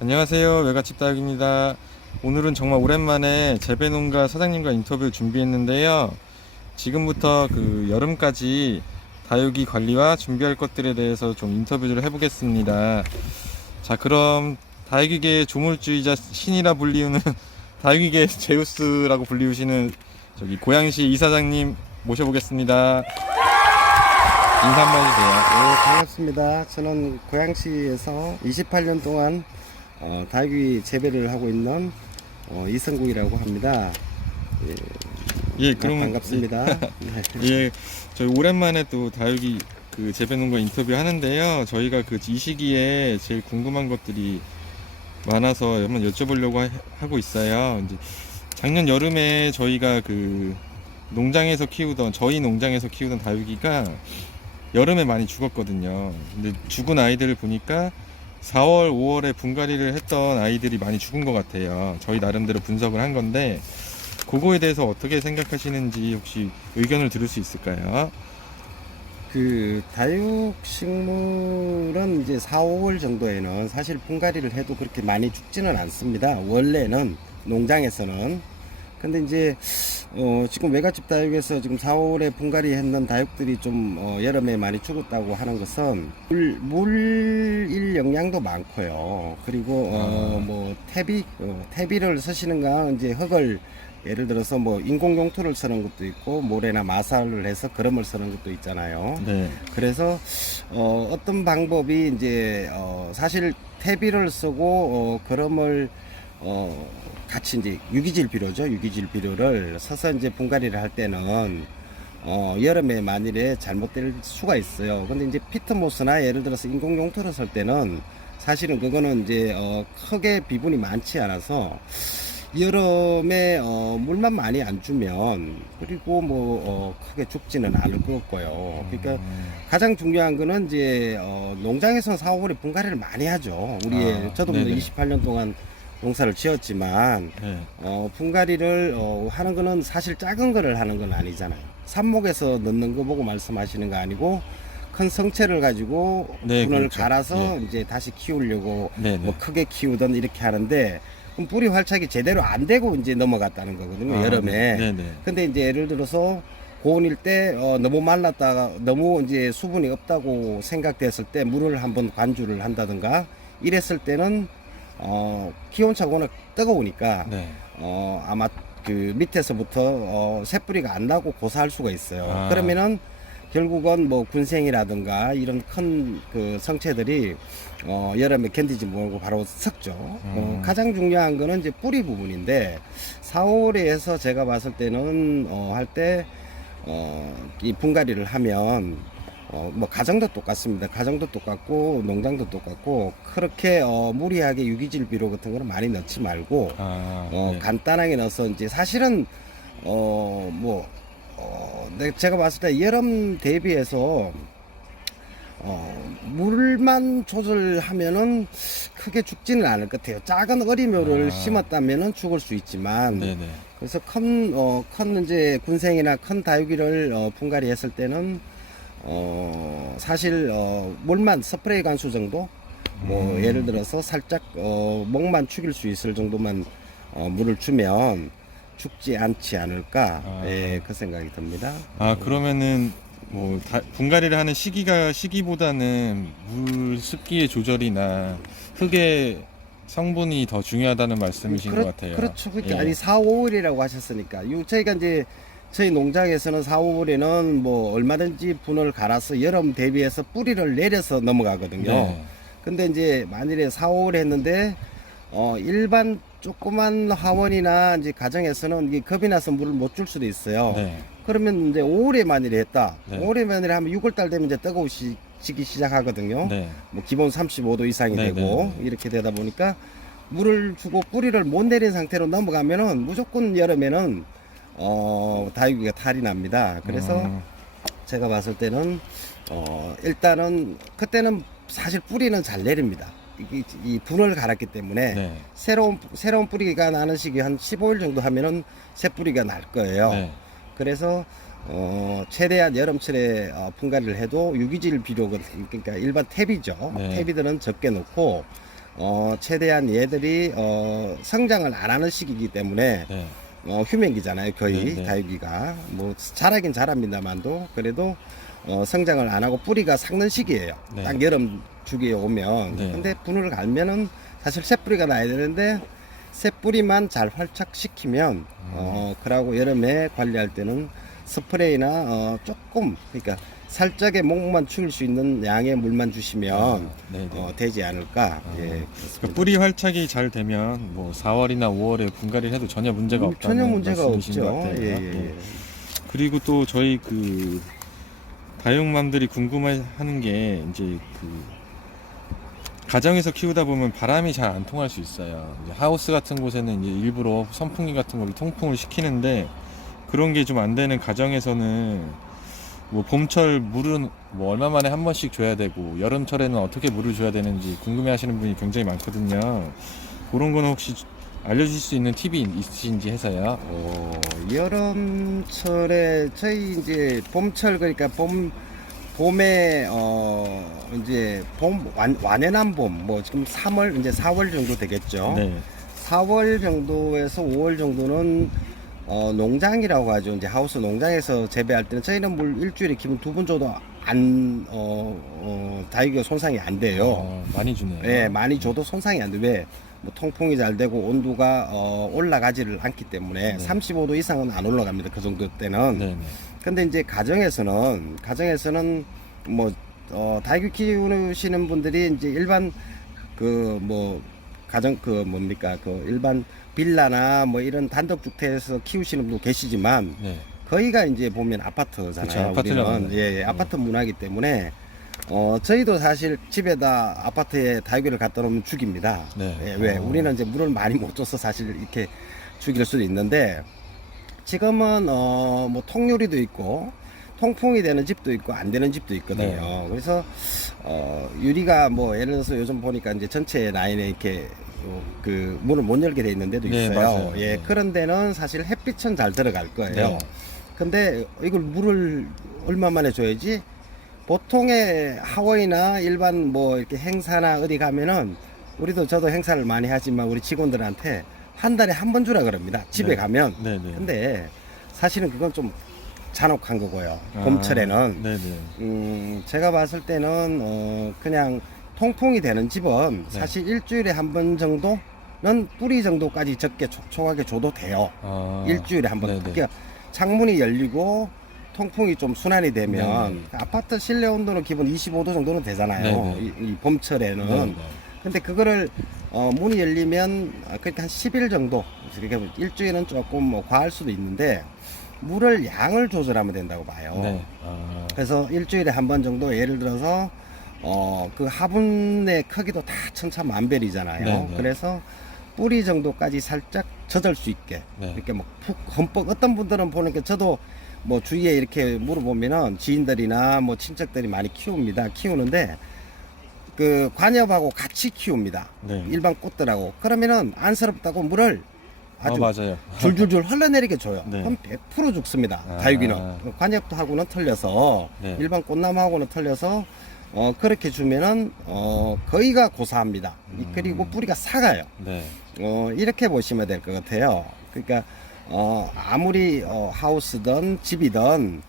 안녕하세요. 외갓집 다육입니다. 오늘은 정말 오랜만에 재배농가 사장님과 인터뷰 준비했는데요. 지금부터 여름까지 다육이 관리와 준비할 것들에 대해서 좀 인터뷰를 해보겠습니다. 자, 그럼 다육이계 조물주의자 신이라 불리우는 다육이계 제우스라고 불리우시는 고양시 이사장님 모셔보겠습니다. 인사 한번 해주세요. 네, 반갑습니다. 저는 고양시에서 28년 동안 다육이 재배를 하고 있는 이성국이라고 합니다. 예, 그럼 반갑습니다. 네. 예, 저희 오랜만에 또 다육이 재배농가 인터뷰 하는데요. 저희가 이 시기에 제일 궁금한 것들이 많아서 한번 여쭤보려고 하고 있어요. 이제 작년 여름에 저희가 저희 농장에서 키우던 다육이가 여름에 많이 죽었거든요. 근데 죽은 아이들을 보니까 4월, 5월에 분갈이를 했던 아이들이 많이 죽은 것 같아요. 저희 나름대로 분석을 한 건데, 그거에 대해서 어떻게 생각하시는지 혹시 의견을 들을 수 있을까요? 다육식물은 이제 4, 5월 정도에는 사실 분갈이를 해도 그렇게 많이 죽지는 않습니다. 원래는 농장에서는. 근데 이제 지금 외갓집 다육에서 지금 4, 5월에 분갈이 했는 다육들이 좀 여름에 많이 죽었다고 하는 것은 물일 영양도 많고요. 그리고 뭐 퇴비를 쓰시는가 이제 흙을 예를 들어서 뭐 인공용토를 쓰는 것도 있고 모래나 마살을 해서 거름을 쓰는 것도 있잖아요. 네. 그래서 어떤 방법이 이제 사실 퇴비를 쓰고 거름을 같이 이제 유기질 비료를 써서 이제 분갈이를 할 때는 여름에 만일에 잘못될 수가 있어요. 근데 이제 피트모스나 예를 들어서 인공용토를 쓸 때는 사실은 그거는 이제 크게 비분이 많지 않아서 여름에 물만 많이 안 주면 그리고 뭐 크게 죽지는 않을 것 같고요. 그러니까 가장 중요한 거는 이제 농장에서 4, 5월에 분갈이를 많이 하죠. 저도 뭐 28년 동안 농사를 지었지만 네. 분갈이를 하는 거는 사실 작은 거를 하는 건 아니잖아요. 삽목에서 넣는 거 보고 말씀하시는 거 아니고 큰 성체를 가지고 네, 분을 그렇죠. 갈아서 네. 이제 다시 키우려고 네, 뭐 네. 크게 키우든 이렇게 하는데 그럼 뿌리 활착이 제대로 안 되고 이제 넘어갔다는 거거든요. 여름에. 네, 네. 근데 이제 예를 들어서 고온일 때 너무 말랐다가 너무 이제 수분이 없다고 생각됐을 때 물을 한번 관주를 한다든가 이랬을 때는 기온차가 워낙 뜨거우니까 네. 아마 그 밑에서부터 새뿌리가 안 나고 고사할 수가 있어요. 그러면은 결국은 뭐 군생이라든가 이런 큰 그 성체들이 여름에 견디지 못하고 바로 썩죠. 가장 중요한 거는 이제 뿌리 부분인데 4, 5월에서 제가 봤을 때는 할 때 이 분갈이를 하면 뭐 가정도 똑같습니다. 가정도 똑같고 농장도 똑같고 그렇게 무리하게 유기질 비료 같은 거는 많이 넣지 말고 네. 간단하게 넣어서 이제 사실은 제가 봤을 때 여름 대비해서 물만 조절하면은 크게 죽지는 않을 것 같아요. 작은 어리묘를 심었다면은 죽을 수 있지만 네, 네. 그래서 큰 이제 군생이나 큰 다육이를 분갈이 했을 때는 사실 물만 스프레이 관수 정도 뭐 예를 들어서 살짝 목만 축일 수 있을 정도만 물을 주면 죽지 않지 않을까 예, 그 생각이 듭니다. 그러면은 분갈이를 하는 시기보다는 물 습기의 조절이나 흙의 성분이 더 중요하다는 말씀이신 것 같아요. 그렇죠. 그러니까 예. 아니 4, 5월이라고 하셨으니까 저희가 이제 저희 농장에서는 4, 5월에는 뭐 얼마든지 분을 갈아서 여름 대비해서 뿌리를 내려서 넘어가거든요. 네. 근데 이제 만일에 4, 5월에 했는데 일반 조그만 화원이나 이제 가정에서는 이게 겁이 나서 물을 못 줄 수도 있어요. 네. 그러면 이제 5월에 만일에 했다. 네. 5월에 만일에 하면 6월달 되면 이제 뜨거워지기 시작하거든요. 네. 뭐 기본 35도 이상이 네, 되고 이렇게 되다 보니까 물을 주고 뿌리를 못 내린 상태로 넘어가면은 무조건 여름에는 다육이가 탈이 납니다. 그래서 제가 봤을 때는 일단은 그때는 사실 뿌리는 잘 내립니다. 이 분을 갈았기 때문에 네. 새로운 뿌리가 나는 시기 한 15일 정도 하면은 새 뿌리가 날 거예요. 네. 그래서 최대한 여름철에 분갈이를 해도 유기질 비료 그러니까 일반 퇴비죠. 네. 퇴비들은 적게 넣고 최대한 얘들이 성장을 안 하는 시기이기 때문에 네. 휴면기잖아요, 거의. 네, 네. 다육이가 뭐 자라긴 자랍니다만도 그래도 성장을 안 하고 뿌리가 삭는 시기예요. 네. 딱 여름 주기에 오면. 네. 근데 분을 갈면은 사실 새 뿌리가 나야 되는데 새 뿌리만 잘 활착시키면 그러고 여름에 관리할 때는 스프레이나 조금 그러니까 살짝의 목만 축일 수 있는 양의 물만 주시면 네, 네. 되지 않을까. 예, 그러니까 그렇습니다. 뿌리 활착이 잘 되면 뭐 4월이나 5월에 분갈이를 해도 전혀 문제가 없다는 전혀 문제가 말씀이신 없죠. 것 같아요. 예, 예, 예. 예. 그리고 또 저희 그 다육맘들이 궁금해하는 게 이제 그 가정에서 키우다 보면 바람이 잘 안 통할 수 있어요. 이제 하우스 같은 곳에는 이제 일부러 선풍기 같은 걸로 통풍을 시키는데 그런 게 좀 안 되는 가정에서는 뭐 봄철 물은 뭐 얼마 만에 한 번씩 줘야 되고 여름철에는 어떻게 물을 줘야 되는지 궁금해하시는 분이 굉장히 많거든요. 그런 거는 혹시 알려주실 수 있는 팁이 있으신지 해서요. 여름철에 저희 이제 봄철 그러니까 봄에 이제 완연한 봄 뭐 지금 3월 이제 4월 정도 되겠죠. 네. 4월 정도에서 5월 정도는 농장이라고 하죠. 이제 하우스 농장에서 재배할 때는 저희는 물 일주일에 기본 2번 줘도 다육이가 손상이 안 돼요. 많이 주네요. 예, 많이 줘도 손상이 안 돼. 왜? 뭐 통풍이 잘 되고 온도가 올라가지를 않기 때문에 네. 35도 이상은 안 올라갑니다. 그 정도 때는. 네네. 근데 이제 가정에서는 뭐 다육이 키우시는 분들이 이제 일반 그 뭐 가정 그 뭡니까 그 일반 빌라나 뭐 이런 단독주택에서 키우시는 분도 계시지만 네. 거기가 이제 보면 아파트잖아요. 그쵸, 아파트라고 우리는 하네요. 예, 아파트 문화이기 때문에 저희도 사실 집에다 아파트에 다육이를 갖다 놓으면 죽입니다. 네. 예, 왜 우리는 이제 물을 많이 못 줘서 사실 이렇게 죽일 수도 있는데 지금은 뭐 통유리도 있고 통풍이 되는 집도 있고 안 되는 집도 있거든요. 네. 그래서 유리가 뭐 예를 들어서 요즘 보니까 이제 전체 라인에 이렇게 그 문을 못 열게 돼 있는 데도 네, 있어요. 맞아요. 예, 네. 그런 데는 사실 햇빛은 잘 들어갈 거예요. 네. 근데 이걸 물을 얼마 만에 줘야지? 보통의 하워이나 일반 뭐 이렇게 행사나 어디 가면은 저도 행사를 많이 하지만 우리 직원들한테 한 달에 한 번 주라 그럽니다. 집에 네. 가면. 네네. 근데 사실은 그건 좀 잔혹한 거고요. 봄철에는. 네네. 제가 봤을 때는 그냥 통풍이 되는 집은 네. 사실 일주일에 한 번 정도는 뿌리 정도까지 적게 촉촉하게 줘도 돼요. 일주일에 한 번. 네네. 그러니까 창문이 열리고 통풍이 좀 순환이 되면 네네. 아파트 실내 온도는 기본 25도 정도는 되잖아요. 네네. 이 봄철에는. 네네. 근데 그거를 문이 열리면 그렇게 한 10일 정도 그러니까 일주일은 조금 뭐 과할 수도 있는데 물을 양을 조절하면 된다고 봐요. 네. 그래서 일주일에 한 번 정도 예를 들어서 그 화분의 크기도 다 천차만별이잖아요. 네네. 그래서 뿌리 정도까지 살짝 젖을 수 있게 네. 이렇게 막 푹 흠뻑 어떤 분들은 보는 게 저도 뭐 주위에 이렇게 물어보면은 지인들이나 뭐 친척들이 많이 키우는데 그 관엽하고 같이 키웁니다. 네. 일반 꽃들하고 그러면은 안쓰럽다고 물을 아주 맞아요. 줄줄줄 흘러내리게 줘요. 네. 그럼 100% 죽습니다. 아. 다육이는 관엽도 하고는 틀려서 네. 일반 꽃나무하고는 틀려서 그렇게 주면은 거의가 고사합니다. 그리고 뿌리가 삭아요. 네. 이렇게 보시면 될 것 같아요. 그러니까 아무리 하우스든 집이든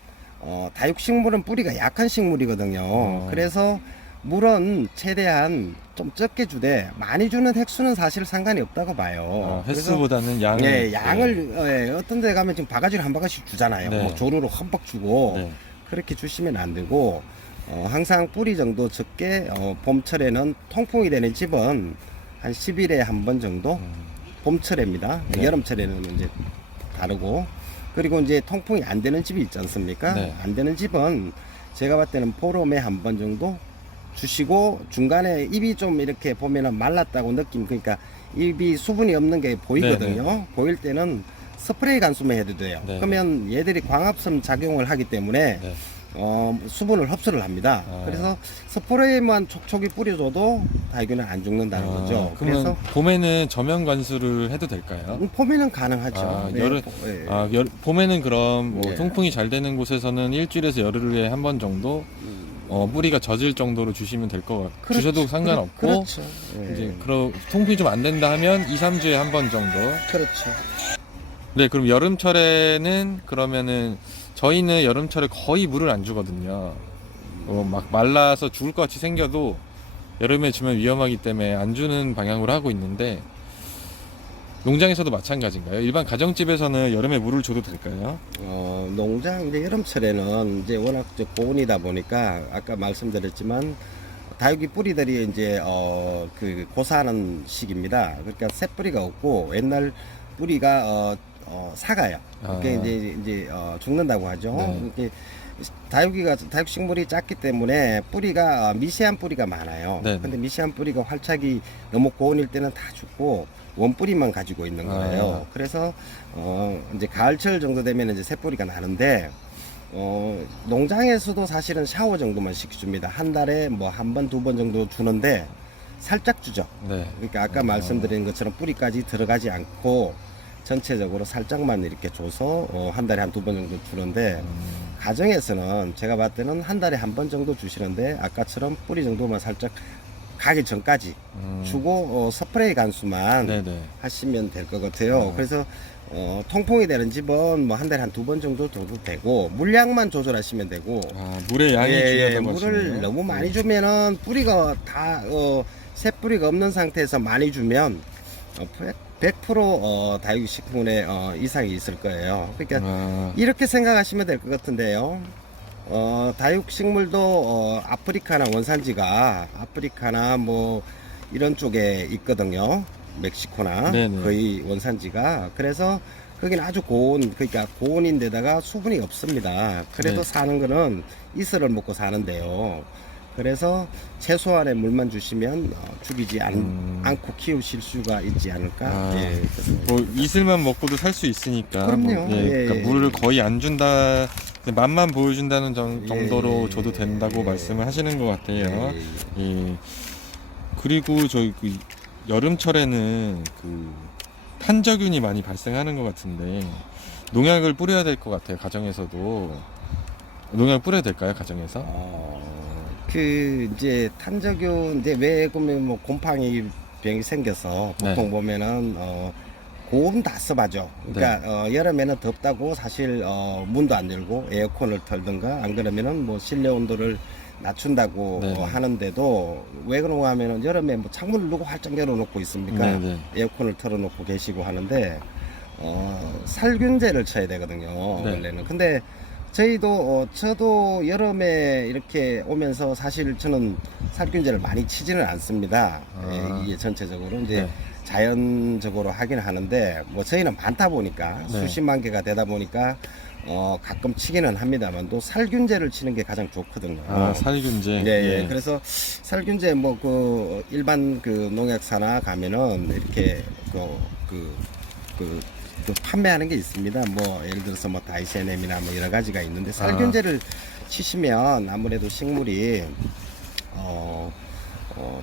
다육식물은 뿌리가 약한 식물이거든요. 그래서 물은 최대한 좀 적게 주되 많이 주는 획수는 사실 상관이 없다고 봐요. 횟수보다는 양을. 예, 양을 어떤 데 가면 지금 바가지로 한 바가지씩 주잖아요. 네. 뭐 조루로 흠뻑 주고 네. 그렇게 주시면 안 되고 항상 뿌리 정도 적게 봄철에는 통풍이 되는 집은 한 10일에 한 번 정도 봄철입니다. 네. 여름철에는 이제 다르고 그리고 이제 통풍이 안 되는 집이 있지 않습니까? 네. 안 되는 집은 제가 봤을 때는 보름에 한 번 정도 주시고 중간에 입이 좀 이렇게 보면은 말랐다고 느낌 그러니까 입이 수분이 없는 게 보이거든요. 네, 네. 보일 때는 스프레이 간수만 해도 돼요. 네. 그러면 얘들이 광합성 작용을 하기 때문에 네. 수분을 흡수를 합니다. 그래서 스프레이만 촉촉이 뿌려줘도 다육이는 안 죽는다는 거죠. 그러면 그래서 봄에는 저면 관수를 해도 될까요? 봄에는 가능하죠. 봄에는 그럼 뭐 예. 통풍이 잘 되는 곳에서는 일주일에서 열흘에 한 번 정도 뿌리가 젖을 정도로 주시면 될 것 같고 그렇죠. 주셔도 상관없고 그렇죠. 이제 통풍이 좀 안 된다 하면 2, 3주에 한 번 정도. 그렇죠. 네, 그럼 여름철에는 그러면은 저희는 여름철에 거의 물을 안 주거든요. 막 말라서 죽을 것 같이 생겨도 여름에 주면 위험하기 때문에 안 주는 방향으로 하고 있는데 농장에서도 마찬가지인가요? 일반 가정집에서는 여름에 물을 줘도 될까요? 농장 이제 여름철에는 이제 워낙 고온이다 보니까 아까 말씀드렸지만 다육이 뿌리들이 이제 그 고사하는 시기입니다. 그러니까 새 뿌리가 없고 옛날 뿌리가 사가요. 그게 이제 죽는다고 하죠. 네. 이게 다육식물이 작기 때문에 뿌리가 미세한 뿌리가 많아요. 네. 근데 미세한 뿌리가 활착이 너무 고온일 때는 다 죽고 원뿌리만 가지고 있는 거예요. 그래서 이제 가을철 정도 되면 이제 새 뿌리가 나는데 농장에서도 사실은 샤워 정도만 시켜줍니다. 한 달에 뭐 한 번, 두 번 정도 주는데 살짝 주죠. 네. 그러니까 아까 말씀드린 것처럼 뿌리까지 들어가지 않고 전체적으로 살짝만 이렇게 줘서 한 달에 한 두 번 정도 주는데 가정에서는 제가 봤을 때는 한 달에 한 번 정도 주시는데 아까처럼 뿌리 정도만 살짝 가기 전까지 주고 스프레이 간수만 네네. 하시면 될 것 같아요. 그래서 통풍이 되는 집은 뭐 한 달에 한 두 번 정도 줘도 되고 물량만 조절하시면 되고 물의 양이 중요하다고 물을 하시네요. 너무 많이 주면은 뿌리가 다 새 뿌리가 없는 상태에서 많이 주면 100% 다육이 식품에 이상이 있을 거예요. 그러니까 이렇게 생각하시면 될 것 같은데요. 다육식물도 아프리카나 원산지가 아프리카나 뭐 이런 쪽에 있거든요. 멕시코나 네네. 거의 원산지가. 그래서 거기는 아주 고온, 그러니까 고온인데다가 수분이 없습니다. 그래도 네. 사는 거는 이슬을 먹고 사는데요. 그래서 최소한의 물만 주시면 죽이지 않고 키우실 수가 있지 않을까. 예, 뭐 이슬만 먹고도 살 수 있으니까. 그럼요. 그러니까 물을 거의 안 준다, 맛만 보여준다는 정도로 예, 줘도 된다고 예. 말씀을 하시는 것 같아요. 예, 예. 그리고 저희 그 여름철에는 그 탄저균이 많이 발생하는 것 같은데 농약을 뿌려야 될 것 같아요. 가정에서도 농약 뿌려야 될까요? 가정에서? 이제 탄저균 이제 왜 보면 뭐 곰팡이 병이 생겨서 보통 네. 보면은 고온 다 써봐죠. 그러니까 여름에는 덥다고 사실 문도 안 열고 에어컨을 틀든가 안 그러면은 뭐 실내 온도를 낮춘다고 네네. 하는데도 왜 그런가 하면은 여름에 뭐 창문을 누구 활짝 열어놓고 있습니까? 네네. 에어컨을 틀어놓고 계시고 하는데 살균제를 쳐야 되거든요. 네. 원래는. 근데 저도 여름에 이렇게 오면서 사실 저는 살균제를 많이 치지는 않습니다. 이게 전체적으로 이제 네. 자연적으로 하긴 하는데 뭐 저희는 많다 보니까 네. 수십만 개가 되다 보니까 가끔 치기는 합니다만 또 살균제를 치는 게 가장 좋거든요. 살균제. 예. 그래서 살균제 뭐 그 일반 그 농약사나 가면은 이렇게 그 판매하는 게 있습니다. 뭐 예를 들어서 뭐 다이세넴이나 뭐 여러 가지가 있는데 살균제를 치시면 아무래도 식물이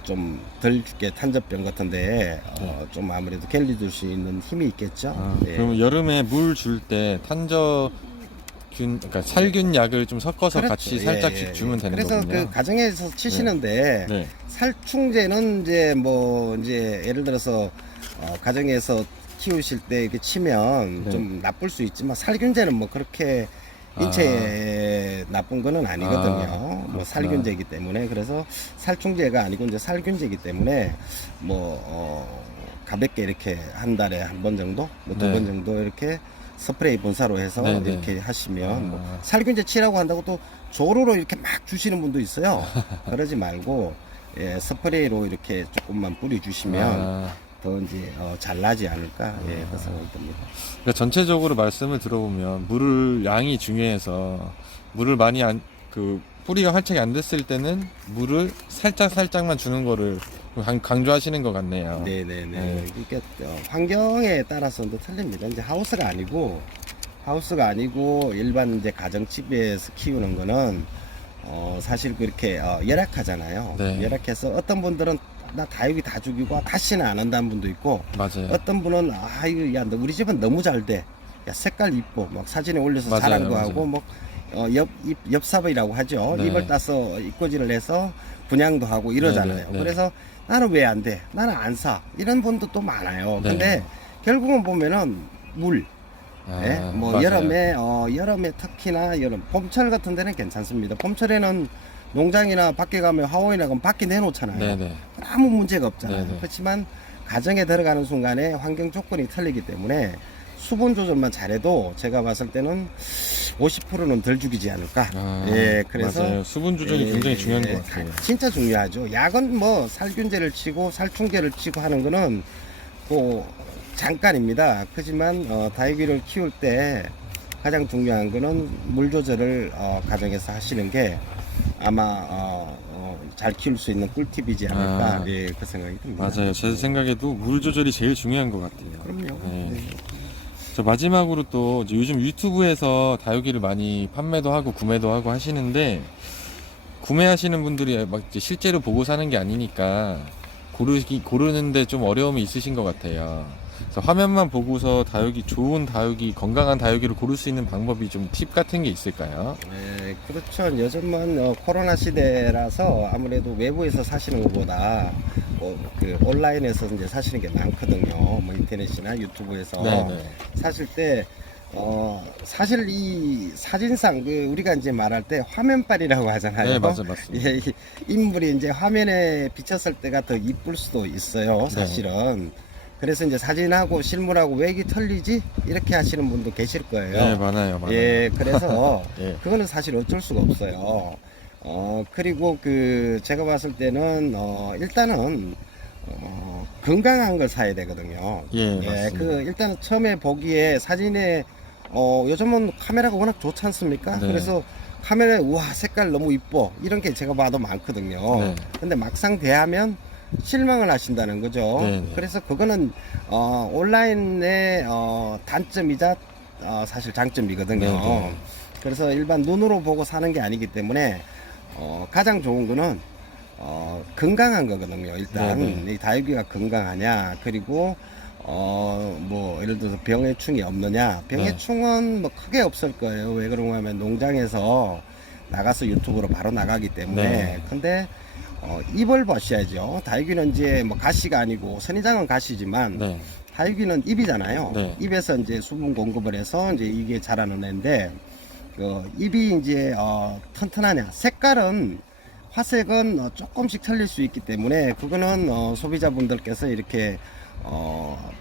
좀 덜 죽게 탄저병 같은데 좀 아무래도 갤리줄 수 있는 힘이 있겠죠. 예. 그러면 여름에 물 줄 때 그러니까 살균 약을 좀 섞어서 그렇죠. 같이 살짝씩 주면 되는 그래서 거군요. 그 가정에서 치시는데 네. 살충제는 이제 뭐 이제 예를 들어서 가정에서 키우실 때 이렇게 치면 네. 좀 나쁠 수 있지만 살균제는 뭐 그렇게 인체에 나쁜 거는 아니거든요. 뭐 살균제이기 때문에 그래서 살충제가 아니고 이제 살균제이기 때문에 뭐 가볍게 이렇게 한 달에 한 번 정도, 뭐 두 번 네. 정도 이렇게 스프레이 분사로 해서 네네. 이렇게 하시면 뭐 살균제 치라고 한다고 또 조로로 이렇게 막 주시는 분도 있어요. 그러지 말고 스프레이로 이렇게 조금만 뿌려 주시면 더 이제 잘 나지 않을까 그런 생각이 듭니다. 그러니까 전체적으로 말씀을 들어보면 물을 양이 중요해서 물을 많이 뿌리가 활착이 안 됐을 때는 물을 살짝만 주는 거를 강조하시는 것 같네요. 네네네. 네. 그러니까 환경에 따라서도 틀립니다. 이제 하우스가 아니고 일반 이제 가정집에서 키우는 거는 사실 그렇게 열악하잖아요. 네. 열악해서 어떤 분들은 나 다육이 다 죽이고 다시는 안 한다는 분도 있고 맞아요. 어떤 분은 이거 야, 우리 집은 너무 잘 돼. 야, 색깔 이뻐. 막 사진에 올려서 맞아요, 자랑도 맞아요. 하고 뭐 엽삽이라고 하죠. 네. 잎을 따서 입꼬지를 해서 분양도 하고 이러잖아요. 네, 네, 네. 그래서 나는 왜 안 돼? 나는 안 사. 이런 분도 또 많아요. 네. 근데 결국은 보면은 물. 아, 예? 뭐 맞아요. 여름에 특히나 여름 봄철 같은 데는 괜찮습니다. 봄철에는 농장이나 밖에 가면 하원이나 그럼 밖에 내놓잖아요. 네네. 아무 문제가 없잖아요. 네네. 그렇지만 가정에 들어가는 순간에 환경 조건이 틀리기 때문에 수분 조절만 잘해도 제가 봤을 때는 50%는 덜 죽이지 않을까. 아, 예, 그래서 맞아요. 수분 조절이 굉장히 중요한 것 같아요. 진짜 중요하죠. 약은 뭐 살균제를 치고 살충제를 치고 하는 거는 뭐 잠깐입니다. 하지만 다육이를 키울 때 가장 중요한 거는 물 조절을 가정에서 하시는 게 아마 잘 키울 수 있는 꿀팁이지 않을까. 예, 그 생각이 듭니다. 맞아요. 제 생각에도 물 조절이 제일 중요한 것 같아요. 그럼요. 네. 네. 저 마지막으로 또 이제 요즘 유튜브에서 다육이를 많이 판매도 하고 구매도 하고 하시는데, 구매하시는 분들이 막 이제 실제로 보고 사는 게 아니니까 고르는데 좀 어려움이 있으신 것 같아요. 그래서 화면만 보고서 좋은 다육이, 건강한 다육이를 고를 수 있는 방법이 좀 팁 같은 게 있을까요? 네, 그렇죠. 요즘은 코로나 시대라서 아무래도 외부에서 사시는 것보다 그 온라인에서 이제 사시는 게 많거든요. 뭐 인터넷이나 유튜브에서 네네. 사실 때 사실 이 사진상 우리가 이제 말할 때 화면빨이라고 하잖아요. 네, 맞습니다. 예, 이 인물이 이제 화면에 비쳤을 때가 더 이쁠 수도 있어요. 사실은. 그래서 이제 사진하고 실물하고 왜 이게 틀리지? 이렇게 하시는 분도 계실 거예요. 네, 많아요. 예, 그래서 예. 그거는 사실 어쩔 수가 없어요. 그리고 제가 봤을 때는 일단은 건강한 걸 사야 되거든요. 예, 맞습니다. 일단은 처음에 보기에 사진에 요즘은 카메라가 워낙 좋지 않습니까? 네. 그래서 카메라에 우와 색깔 너무 이뻐 이런 게 제가 봐도 많거든요. 네. 근데 막상 대하면 실망을 하신다는 거죠. 네, 네. 그래서 그거는 온라인의 단점이자 사실 장점이거든요. 네, 네. 그래서 일반 눈으로 보고 사는 게 아니기 때문에 가장 좋은 거는 건강한 거거든요. 일단 네, 네. 이 다육이가 건강하냐, 그리고 뭐 예를 들어서 병해충이 없느냐. 병해충은 뭐 크게 없을 거예요. 왜 그런가 하면 농장에서 나가서 유튜브로 바로 나가기 때문에. 네. 근데 입을 보셔야죠. 다육이는 이제 뭐 가시가 아니고 선인장은 가시지만 네. 다육이는 입이잖아요. 네. 입에서 이제 수분 공급을 해서 이제 이게 자라는 애인데 입이 이제 튼튼하냐. 색깔은 화색은 조금씩 틀릴 수 있기 때문에 그거는 소비자분들께서 이렇게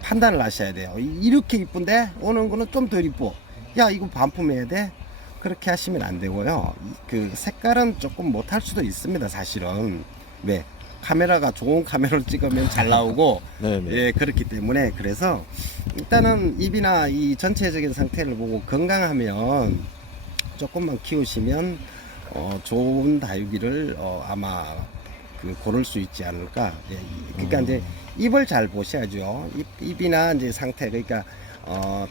판단을 하셔야 돼요. 이렇게 이쁜데 오는 거는 좀 덜 이뻐. 야 이거 반품해야 돼. 그렇게 하시면 안 되고요. 그 색깔은 조금 못할 수도 있습니다. 사실은 왜 카메라가 좋은 카메라로 찍으면 잘 나오고 네, 네. 예 그렇기 때문에 그래서 일단은 입이나 이 전체적인 상태를 보고 건강하면 조금만 키우시면 좋은 다육이를 아마 고를 수 있지 않을까. 예, 그러니까 이제 입을 잘 보셔야죠. 입이나 이제 상태 그러니까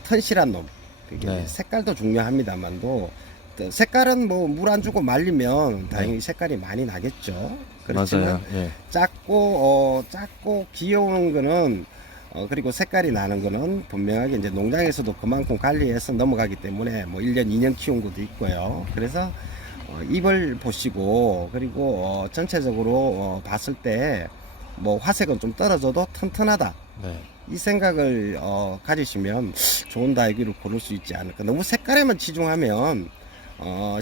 튼실한 놈. 그게 네. 색깔도 중요합니다만도 색깔은 뭐 물 안 주고 말리면 다행히 색깔이 많이 나겠죠. 그렇지만 맞아요. 예. 작고 귀여운 거는 그리고 색깔이 나는 거는 분명하게 이제 농장에서도 그만큼 관리해서 넘어가기 때문에 뭐 1년 2년 키운 것도 있고요. 그래서 입을 보시고 그리고 전체적으로 봤을 때 뭐 화색은 좀 떨어져도 튼튼하다. 네. 이 생각을 가지시면 좋은 다육이를 고를 수 있지 않을까. 너무 색깔에만 치중하면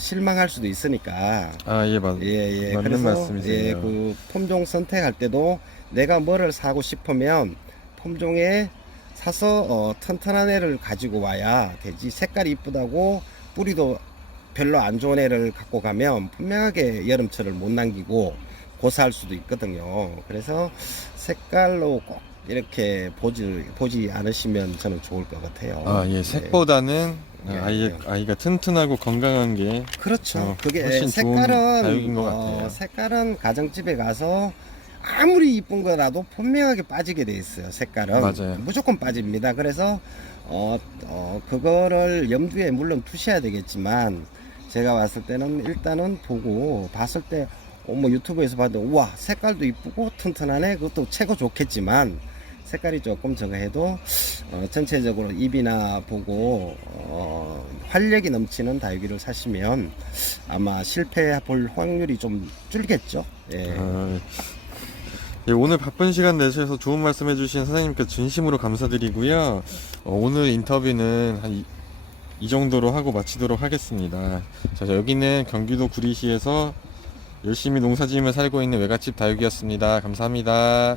실망할 수도 있으니까. 아, 예, 맞, 예. 맞는 그래서 말씀이세요. 그 품종 선택할 때도 내가 뭐를 사고 싶으면 품종에 사서 튼튼한 애를 가지고 와야 되지. 색깔이 이쁘다고 뿌리도 별로 안 좋은 애를 갖고 가면 분명하게 여름철을 못 남기고 고사할 수도 있거든요. 그래서 색깔로 꼭 이렇게 보지 않으시면 저는 좋을 것 같아요. 아, 예, 색보다는 예. 아이가 튼튼하고 건강한 게 그렇죠. 그게 훨씬 좋은 다육인 것 같아요. 색깔은 가정집에 가서 아무리 이쁜 거라도 분명하게 빠지게 돼 있어요. 색깔은 맞아요. 무조건 빠집니다. 그래서 그거를 염두에 물론 두셔야 되겠지만 제가 봤을 때는 일단은 보고 봤을 때 뭐 유튜브에서 봐도 우와 색깔도 이쁘고 튼튼하네. 그것도 최고 좋겠지만 색깔이 조금 저거 해도 전체적으로 입이나 보고 활력이 넘치는 다육이를 사시면 아마 실패해 볼 확률이 좀 줄겠죠. 예. 예, 오늘 바쁜 시간 내주셔서 좋은 말씀 해주신 선생님께 진심으로 감사드리고요. 오늘 인터뷰는 한 이 정도로 하고 마치도록 하겠습니다. 자, 여기는 경기도 구리시에서 열심히 농사지으며 살고 있는 외갓집 다육이었습니다. 감사합니다.